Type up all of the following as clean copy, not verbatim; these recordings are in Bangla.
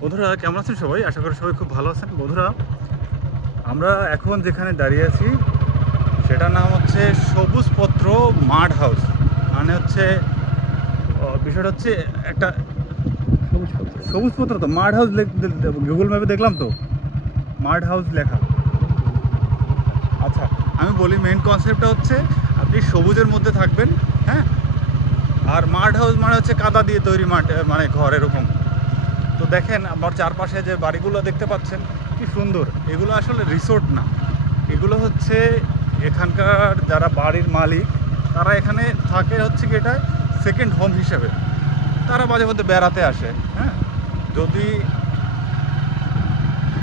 বন্ধুরা কেমন আছেন সবাই? আশা করি সবাই খুব ভালো আছেন। বন্ধুরা আমরা এখন যেখানে দাঁড়িয়ে আছি সেটার নাম হচ্ছে সবুজপত্র মাড হাউস। মানে হচ্ছে বিষয়টা হচ্ছে একটা সবুজপত্র তো মাড হাউস, গুগল ম্যাপে দেখলাম তো মাড হাউস লেখা। আচ্ছা আমি বলি, মেইন কনসেপ্টটা হচ্ছে আপনি সবুজের মধ্যে থাকবেন, হ্যাঁ। আর মাড হাউস মানে হচ্ছে কাদা দিয়ে তৈরি মাঠ, মানে ঘর এরকম। তো দেখেন আমার চারপাশে যে বাড়িগুলো দেখতে পাচ্ছেন কি সুন্দর, এগুলো আসলে রিসোর্ট না, এগুলো হচ্ছে এখানকার যারা বাড়ির মালিক তারা এখানে থাকে হচ্ছে কি এটা সেকেন্ড হোম হিসেবে। তারা মাঝে মধ্যে বেড়াতে আসে, হ্যাঁ। যদি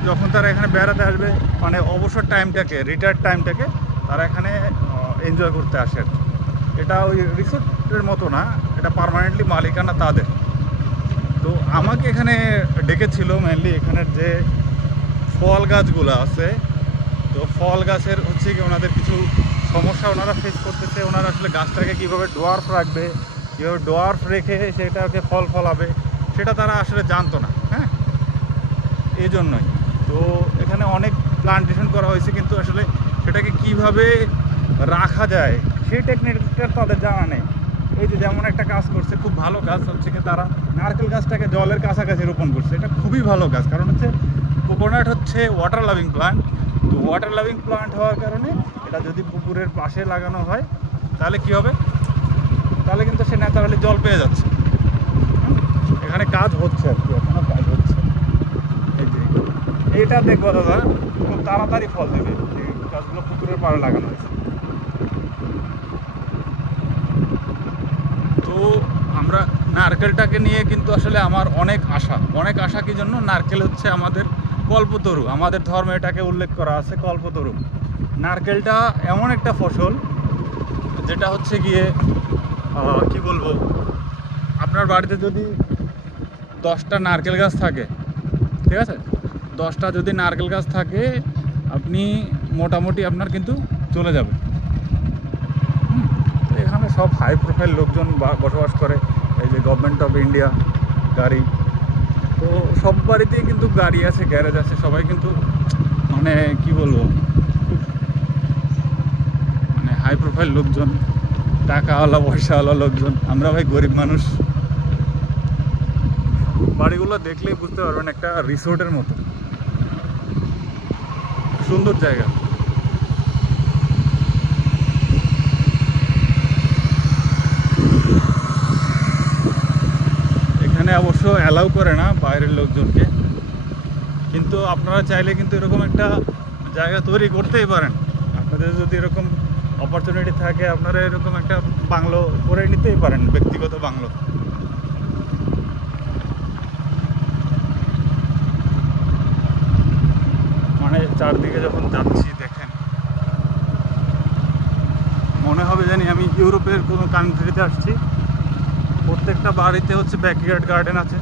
যখন তারা এখানে বেড়াতে আসবে মানে অবসর টাইমটাকে, রিটায়ার্ড টাইমটাকে তারা এখানে এনজয় করতে আসে। এটা ওই রিসোর্টের মতো না, এটা পার্মানেন্টলি মালিকানা তাদের। তো আমাকে এখানে ডেকেছিল মেনলি এখানের যে ফল গাছগুলো আছে, তো ফল গাছের হচ্ছে কি ওনাদের কিছু সমস্যা ওনারা ফেস করতেছে। ওনারা আসলে গাছটাকে কীভাবে ডোয়ার্ফ রাখবে, কীভাবে ডোয়ার্ফ রেখে সেটাকে ফল ফলাবে সেটা তারা আসলে জানতো না, হ্যাঁ। এই জন্যই তো এখানে অনেক প্লান্টেশন করা হয়েছে, কিন্তু আসলে সেটাকে কিভাবে রাখা যায় সেই টেকনিকটা তাদের জানা নেই। এই যে যেমন একটা কাজ করছে, খুব ভালো কাজ হচ্ছে কি তারা নারকেল গাছটাকে জলের কাছাকাছি রোপণ করছে। এটা খুবই ভালো কাজ, কারণ হচ্ছে কোকোনাট হচ্ছে ওয়াটার লাভিং প্লান্ট। তো ওয়াটার লাভিং প্লান্ট হওয়ার কারণে এটা যদি পুকুরের পাশে লাগানো হয় তাহলে কি হবে, তাহলে কিন্তু সে ন্যাচারালি জল পেয়ে যাচ্ছে। এখানে কাজ হচ্ছে আর কি, এখনো কাজ হচ্ছে। এই যে এইটা দেখবো দাদা, খুব তাড়াতাড়ি ফল দেবে। এই গাছগুলো পুকুরের পাড়ে লাগানো হয়েছে। তো আমরা নারকেলটাকে নিয়ে কিন্তু আসলে আমার অনেক আশা। কি জন্য? নারকেল হচ্ছে আমাদের কল্পতরু, আমাদের ধর্মে এটাকে উল্লেখ করা আছে কল্পতরু। নারকেলটা এমন একটা ফসল যেটা হচ্ছে গিয়ে কি বলবো, আপনার বাড়িতে যদি 10টা নারকেল গাছ থাকে, ঠিক আছে, 10টা যদি নারকেল গাছ থাকে আপনি মোটামুটি আপনার কিন্তু চলে যাবে। তো এখানে সব হাই প্রোফাইল লোকজন বসবাস করে। এই যে গভর্নমেন্ট অফ ইন্ডিয়া গাড়ি, তো সব বাড়িতেই কিন্তু গাড়ি আছে, গ্যারেজ আছে, সবাই কিন্তু মানে কি বলবো, মানে হাই প্রোফাইল লোকজন, টাকাওয়ালা পয়সাওয়ালা লোকজন। আমরা ভাই গরিব মানুষ। বাড়িগুলো দেখলেই বুঝতে পারবেন একটা রিসোর্টের মতো সুন্দর জায়গা। এখানে অবশ্য অ্যালাউ করে না বাইরের লোকজনকে, কিন্তু আপনারা চাইলে কিন্তু এরকম একটা জায়গা তৈরি করতেই পারেন। আপনাদের যদি এরকম অপরচুনিটি থাকে আপনারা এরকম একটা বাংলো করে নিতেই পারেন, ব্যক্তিগত বাংলো। মানে চারদিকে যখন যাচ্ছি দেখেন মনে হবে জানি আমি ইউরোপের কোনো কান্ট্রিতে আসছি। প্রত্যেকটা বাড়িতে হচ্ছে ব্যাকইয়ার্ড গার্ডেন আছে।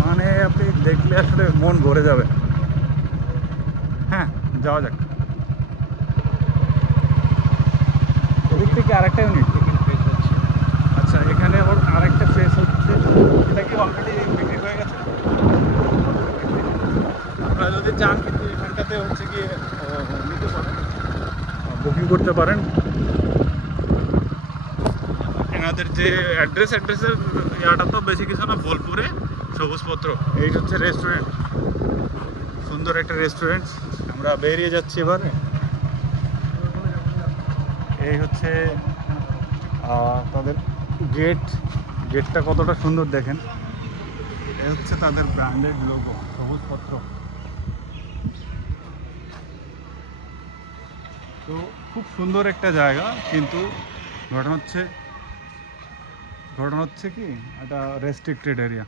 মানে আপনি দেখলে আসলে মন ভরে যাবে। হ্যাঁ, যাওয়া যাক। এদিক থেকে আরেকটা ইউনিট। আচ্ছা, এখানে ওর আরেকটা ফেস হচ্ছে, এটা কি অলরেডি বিক্রি হয়ে গেছে? আপনারা যদি চান কিন্তু এখানটাতে হচ্ছে কি নিতে পারেন, বুকিং করতে পারেন। এনাদের যে অ্যাড্রেসের ইয়াটা তো বেশি কিছু না, বোলপুরে সবুজপত্র। এই হচ্ছে রেস্টুরেন্ট, সুন্দর একটা রেস্টুরেন্ট। আমরা বেরিয়ে যাচ্ছি এবারে। এই হচ্ছে তাদের গেটটা কতটা সুন্দর দেখেন। এই হচ্ছে তাদের ব্র্যান্ডেড লোগো সবুজপত্র। তো খুব সুন্দর একটা জায়গা, কিন্তু ঘটনা হচ্ছে কি এটা রেস্ট্রিক্টেড এরিয়া।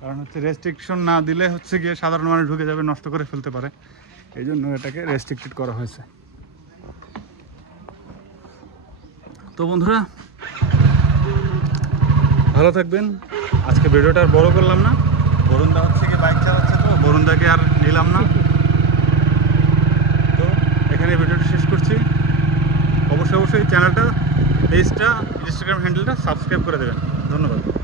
কারণ হচ্ছে রেস্ট্রিকশন না দিলে হচ্ছে গিয়ে সাধারণ মানুষ ঢুকে যাবে, নষ্ট করে ফেলতে পারে। এই জন্য এটাকে রেস্ট্রিক্টেড করা হয়েছে। তো বন্ধুরা ভালো থাকবেন। আজকে ভিডিওটা আর বড় করলাম না, বরুণদা হচ্ছে গিয়ে বাইক চালাচ্ছে, তো বরুণদাকে আর নিলাম না। তো এখানে ভিডিওটা শেষ করছি। অবশ্যই চ্যানেলটা, পেজটা, ইনস্টাগ্রাম হ্যান্ডেলটা সাবস্ক্রাইব করে দেবেন। ধন্যবাদ।